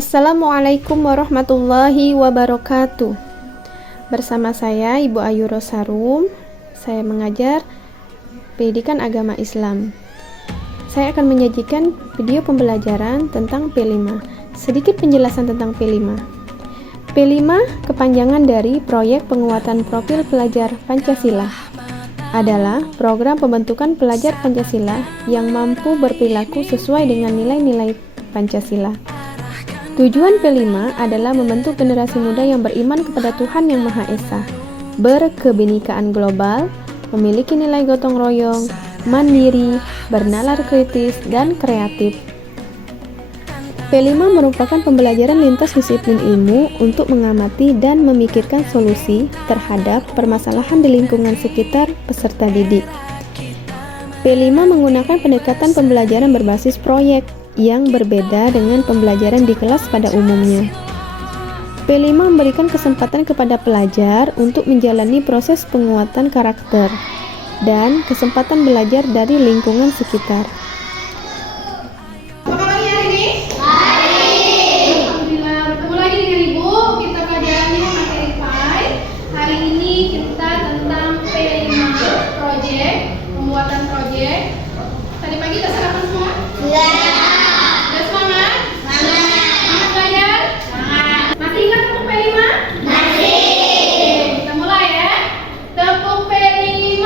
Assalamualaikum warahmatullahi wabarakatuh. Bersama saya Ibu Ayu Rosarum. Saya mengajar pendidikan agama Islam. Saya akan menyajikan video pembelajaran tentang P5. Sedikit penjelasan tentang P5. P5 kepanjangan dari Proyek Penguatan Profil Pelajar Pancasila. Adalah program pembentukan pelajar Pancasila yang mampu berperilaku sesuai dengan nilai-nilai Pancasila. Tujuan P5 adalah membentuk generasi muda yang beriman kepada Tuhan Yang Maha Esa, berkebinekaan global, memiliki nilai gotong royong, mandiri, bernalar kritis, dan kreatif. P5 merupakan pembelajaran lintas disiplin ilmu untuk mengamati dan memikirkan solusi terhadap permasalahan di lingkungan sekitar peserta didik. P5 menggunakan pendekatan pembelajaran berbasis proyek yang berbeda dengan pembelajaran di kelas pada umumnya. P5 memberikan kesempatan kepada pelajar untuk menjalani proses penguatan karakter dan kesempatan belajar dari lingkungan sekitar. Apa kabarnya hari ini? Baik. Alhamdulillah, bertemu lagi dengan Ibu. Kita pelajarannya materi PAI. Hari ini kita tentang P5 project, pembuatan project. Tadi pagi udah sarapan semua? Iya. Udah semangat? Semangat. Semangat belajar? Semangat. Masih ingat tepuk P5? Masih. Kita mulai ya. Tepuk P5.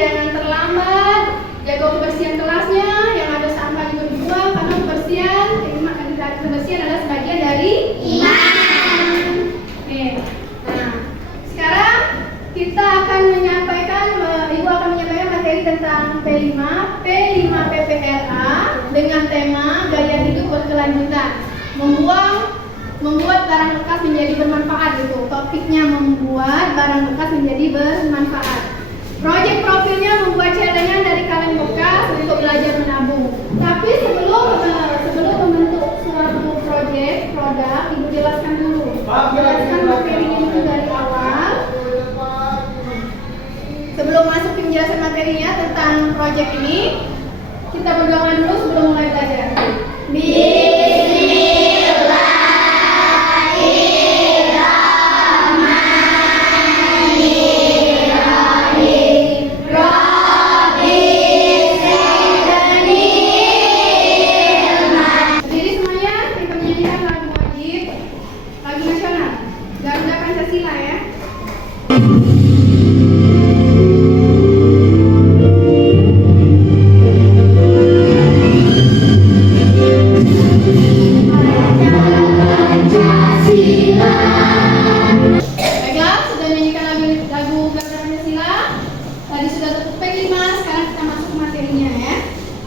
Jangan terlambat, jaga kebersihan kelasnya, yang ada sampah juga dibuang karena kebersihan adalah sebagian dari iman. Oke. Nah, sekarang kita akan menyampaikan, Ibu akan menyampaikan materi tentang P5 PPRA dengan tema gaya hidup berkelanjutan, membuat barang bekas menjadi bermanfaat gitu. Topiknya membuat barang bekas menjadi bermanfaat. Proyek profilnya membuat cadangan dari kaleng bekas untuk belajar menabung. Tapi sebelum membentuk suatu proyek produk, Ibu jelaskan dulu. Jelaskan materinya dulu dari awal. Sebelum masuk ke penjelasan materinya tentang proyek ini, kita berdoa dulu sebelum mulai belajar.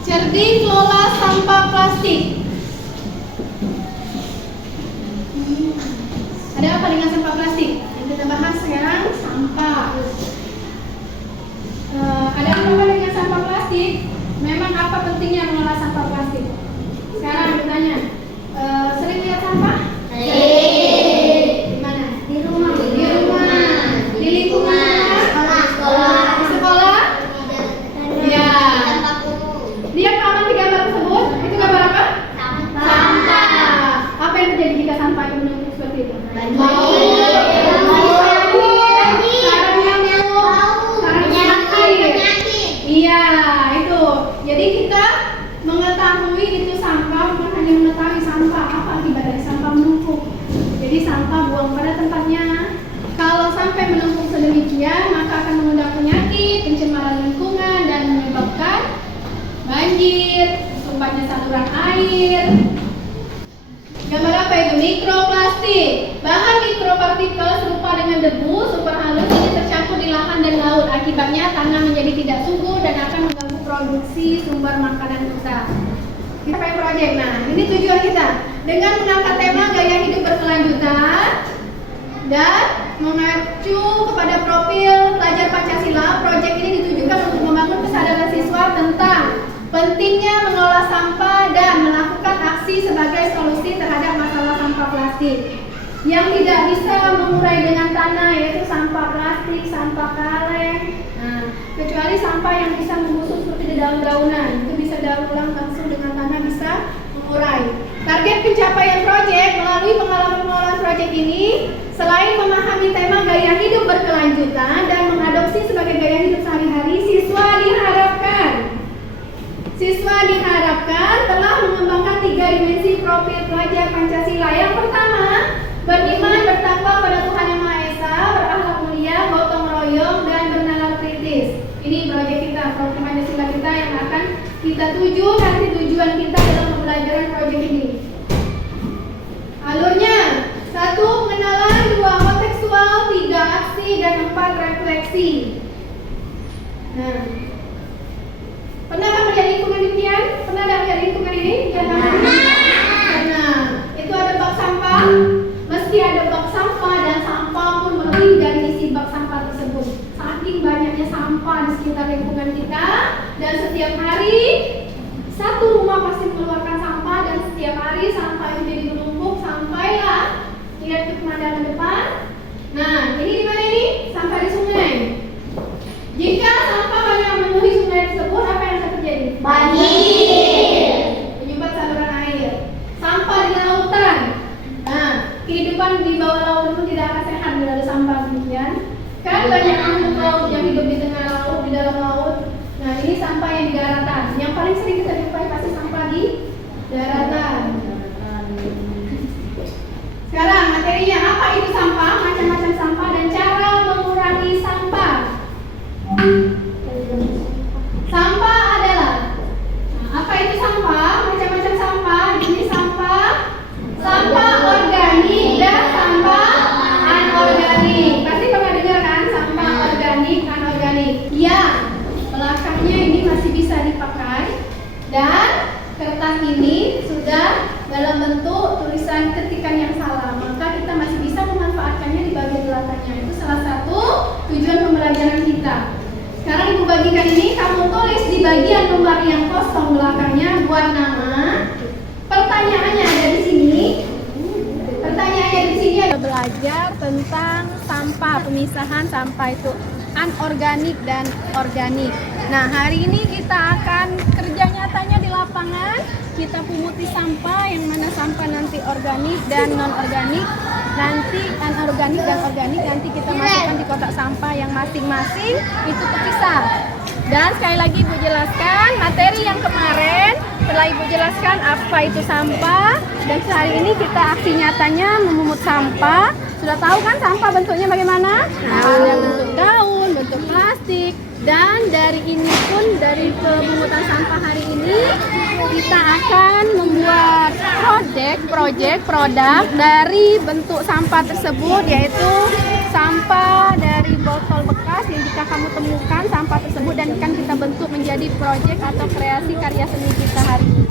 Cerdik kelola sampah plastik. Ada apa dengan sampah plastik? Yang kita bahas sekarang sampah. Ada apa dengan sampah plastik? Memang apa pentingnya mengelola sampah plastik? Sekarang aku tanya, sering lihat sampah? Di mana? Di rumah. Di lingkungan? Sekolah. Di sekolah? Ya. Dia mengamati gambar tersebut, itu gambar apa? Sampah. Apa yang terjadi jika sampah itu menumpuk seperti itu? Iya, itu. Jadi kita mengetahui itu sampah, bukan hanya mengetahui sampah, apa akibat dari sampah menumpuk. Jadi sampah buang pada tempatnya. Kalau sampai menumpuk sedemikian, maka akan mengundang penyakit, pencemaran lingkungan, dan menyebabkan banjir, tumpahnya saluran air. Gambar apa itu? Mikroplastik. Bahan mikropartikel serupa dengan debu super halus ini tercampur di lahan dan laut. Akibatnya tanah menjadi tidak subur dan akan mengganggu produksi sumber makanan kita. Campaign project. Nah, ini tujuan kita dengan mengangkat tema gaya hidup berkelanjutan dan mengacu kepada profil pelajar Pancasila. Proyek ini ditujukan untuk membangun kesadaran siswa tentang pentingnya mengelola sampah dan melakukan aksi sebagai solusi terhadap masalah sampah plastik yang tidak bisa mengurai dengan tanah, yaitu sampah plastik, sampah kaleng. Nah, kecuali sampah yang bisa membusuk seperti di daun-daunan, itu bisa daur ulang langsung dengan tanah, bisa mengurai. Target pencapaian proyek melalui pengalaman pengelolaan proyek ini, selain memahami tema gaya hidup berkelanjutan dan mengadopsi sebagai gaya hidup sehari-hari, siswa diharapkan telah mengembangkan 3 dimensi profil pelajar Pancasila. Yang pertama, beriman, bertakwa pada Tuhan Yang Maha Esa, berakhlak mulia, gotong royong, dan bernalar kritis. Ini proyek kita, profil Pancasila kita yang akan kita tuju, nanti tujuan kita dalam pembelajaran proyek ini. Alurnya, 1. Pengenalan, 2. Kontekstual, 3. Aksi, dan 4. Refleksi. Nah, pernah kamu lihat lingkungan demikian? Pernah lihat lingkungan ini? Ya, pernah. Itu ada bak sampah. Meski ada bak sampah dan sampah pun lebih dari isi bak sampah tersebut. Saking banyaknya sampah di sekitar lingkungan kita, dan setiap hari satu rumah pasti mengeluarkan sampah, dan setiap hari sampah itu jadi menumpuk sampailah lihat ke pemandangan depan. Nah, ini di mana ini? Sampah di sungai. Jika sampah banyak memenuhi sungai tersebut, apa yang akan terjadi? Banjir. Menyumbat saluran air. Sampah di lautan. Nah, kehidupan di bawah laut itu tidak akan sehat bila ada sampah demikian. Kan banyak makhluk laut yang hidup di tengah laut, di dalam laut. Nah, ini sampah yang di daratan. Yang paling sering kita jumpai pasti sampah di daratan. Sekarang materinya, apa itu sampah, macam-macam sampah, dan cara mengurangi sampah. Sampah adalah, apa itu sampah? Macam-macam sampah. Jenis sampah, sampah organik dan sampah anorganik. Pasti pernah dengar kan, sampah organik, anorganik. Ya, belakangnya ini masih bisa dipakai, dan kertas ini sudah dalam bentuk tulisan ketikan yang salah, maka kita masih bisa memanfaatkannya di bagian belakangnya. Itu salah satu tujuan pembelajaran kita. Sekarang ibu bagikan ini, kamu tulis di bagian lembar yang kosong belakangnya, buat nama. Pertanyaannya ada di sini. Pertanyaannya di sini ada belajar tentang sampah, pemisahan sampah itu anorganik dan organik. Nah, hari ini kita akan kerja nyatanya di lapangan. Kita punguti sampah, yang mana sampah nanti organik dan non-organik. Nanti anorganik dan organik nanti kita masukkan di kotak sampah yang masing-masing itu terpisah. Dan sekali lagi Ibu jelaskan materi yang kemarin, setelah Ibu jelaskan apa itu sampah, dan hari ini kita aksi nyatanya memungut sampah. Sudah tahu kan sampah bentuknya bagaimana? Ada bentuk daun, bentuk plastik, dan dari ini pun, dari pemungutan sampah hari ini kita akan membuat produk dari bentuk sampah tersebut, yaitu sampah dari botol bekas yang jika kamu temukan sampah tersebut, dan akan kita bentuk menjadi proyek atau kreasi karya seni kita hari ini.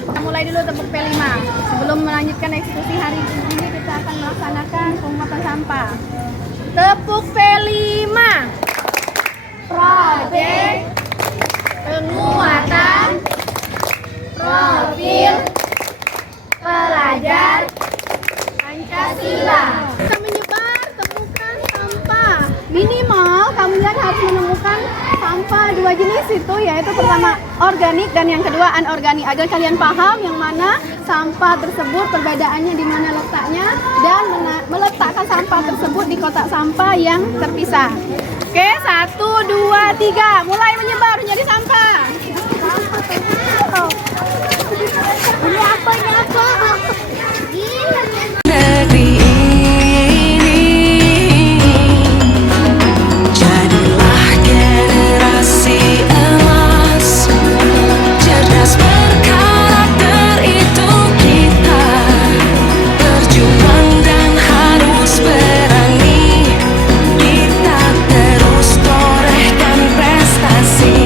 Kita mulai dulu tepuk P5. Sebelum melanjutkan eksekusi hari ini, kita akan melaksanakan pemungutan sampah. Tepuk P5. Proyek penguatan profil pelajar Pancasila. Kita menyebar, temukan sampah. Minimal kalian harus menemukan sampah 2 jenis itu, yaitu pertama organik dan yang kedua anorganik, agar kalian paham yang mana sampah tersebut, perbedaannya di mana letaknya, dan meletakkan sampah tersebut di kotak sampah yang terpisah. Oke, 1, 2, 3, mulai menyebar menjadi sampah. Ini apa? Negeri ini jadilah generasi emas, cerdas berkarakter itu kita, berjuang dan harus berani, kita terus torehkan prestasi.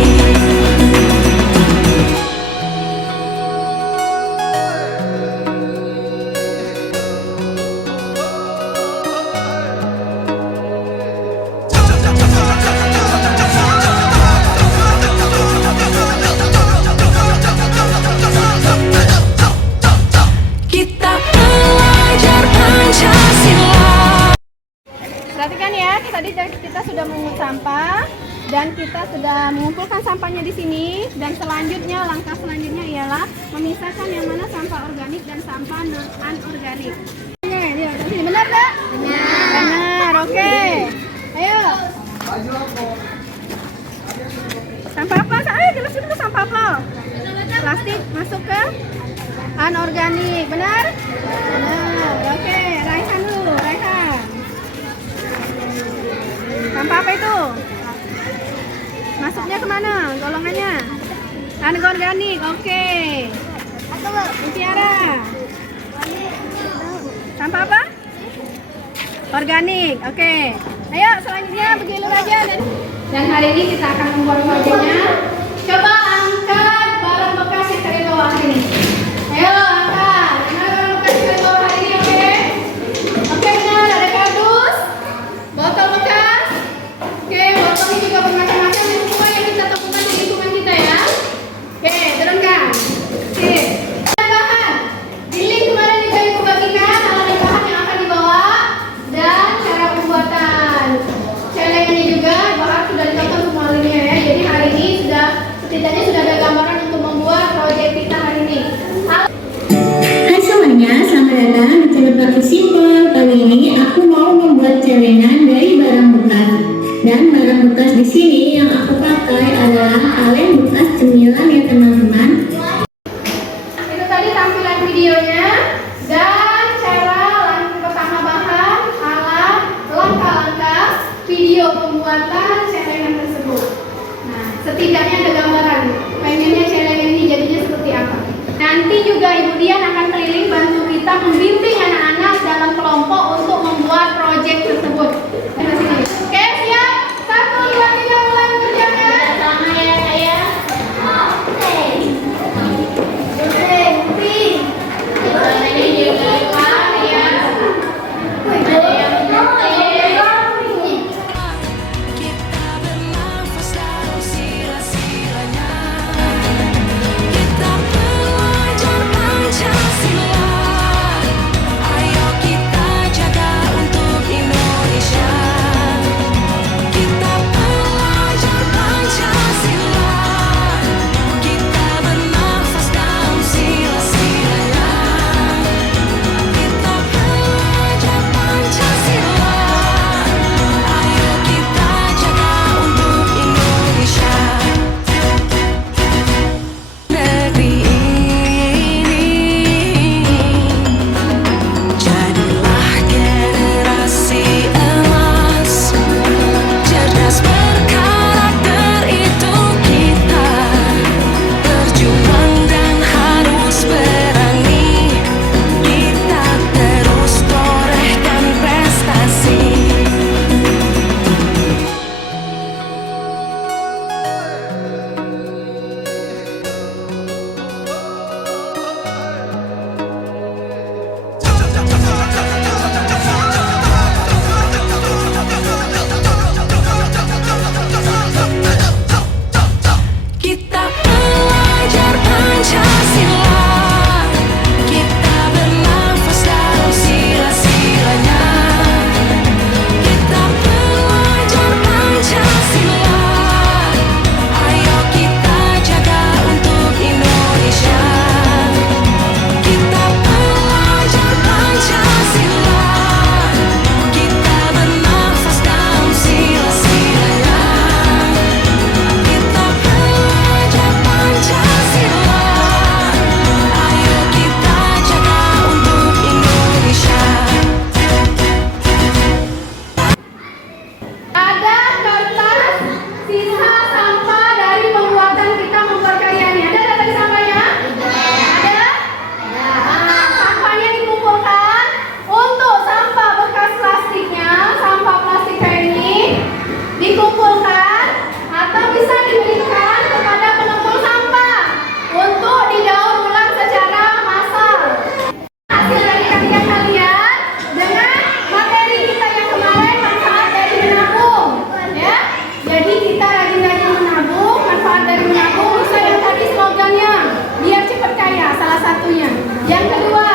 tadi kita sudah mengungut sampah dan kita sudah mengumpulkan sampahnya di sini. Dan selanjutnya, langkah selanjutnya ialah memisahkan yang mana sampah organik dan sampah non-organik. Benar tak? Benar, oke. Ayo. Sampah apa? Ayo jelasin dulu sampah apa? Plastik masuk ke anorganik, benar? Benar, oke. Raihan dulu, Raihan. Sampah apa itu? Masuknya kemana? Golongannya? Anorganik, oke. Mutiara. Sampah apa? Organik, oke. Ayo selanjutnya pergi dulu aja. Dan hari ini kita akan membuat proyeknya. Coba angkat barang bekas yang dari bawah ini. Ayo angkat. Mana barang bekas yang dari bawah hari ini, oke? Oke, benar. Ada kardus, botol bekas. Oke, botol ini juga bermacam-macam. Ini semua yang kita temukan di lingkungan kita ya. Oke, turunkan. Oke. Bahan. Di link kemarin juga ibu bagikan alat bahan yang akan dibawa dan cara pembuatan. Celengannya juga bahan sudah ditonton semua linknya ya. Jadi hari ini setidaknya sudah ada gambaran untuk membuat proyek kita hari ini. Hai semuanya, selamat datang di channel Pakai Simple. Kali ini aku mau membuat celengan dari barang bekas. Dan barang bekas di sini yang aku pakai adalah kaleng bekas cemilan ya teman-teman. Itu tadi tampilan videonya dan cara pertama bahan, alat, langkah-langkah video pembuatan celengan tersebut. Nah, setidaknya ada gambaran pengennya celengan ini jadinya seperti apa. Nanti juga Ibu Dian akan keliling bantu kita membimbing anak-anak dalam kelompok untuk membuat proyek tersebut. Oke, siap? 1, 2, 3, mulai bekerjanya. Sama ya saya. Oke. Ini juga ya. Ada yang Kita bernafas dalam sila-silanya. Kita belajar Pancasila. Ayo kita jaga untuk Indonesia. Kita belajar Pancasila. Kita bernafas dalam sila-silanya. Kita belajar Pancasila. Ayo kita jaga untuk Indonesia. Negeri ini jadilah generasi emas, cerdas berkarakter itu kita, berjuang dan harus berani, kita terus torehkan prestasi. Kita belajar Pancasila. Kita bernafas dalam sila-silanya. Kita belajar Pancasila. Ayo kita jaga untuk Indonesia. Kita belajar Pancasila. Kita bernafas dalam sila-silanya. Kita belajar Pancasila. Ayo kita jaga untuk Indonesia. Ada kertas sisa sampah dari pembuatan kita memperkaya ini. Ada tadi sampahnya? Ada? Nah, sampahnya dikumpulkan. Untuk sampah bekas plastiknya, sampah plastik kayak ini dikumpulkan atau bisa diberikan kepada pengumpul sampah untuk didaur ulang secara massal. Hasil dari karya kalian dengan materi kita yang kemarin, manfaat dari menabung ya. Jadi kita rajin-rajin menabung, manfaat dari menabung. Bisa yang tadi slogannya biar cepat kaya, salah satunya. Yang kedua,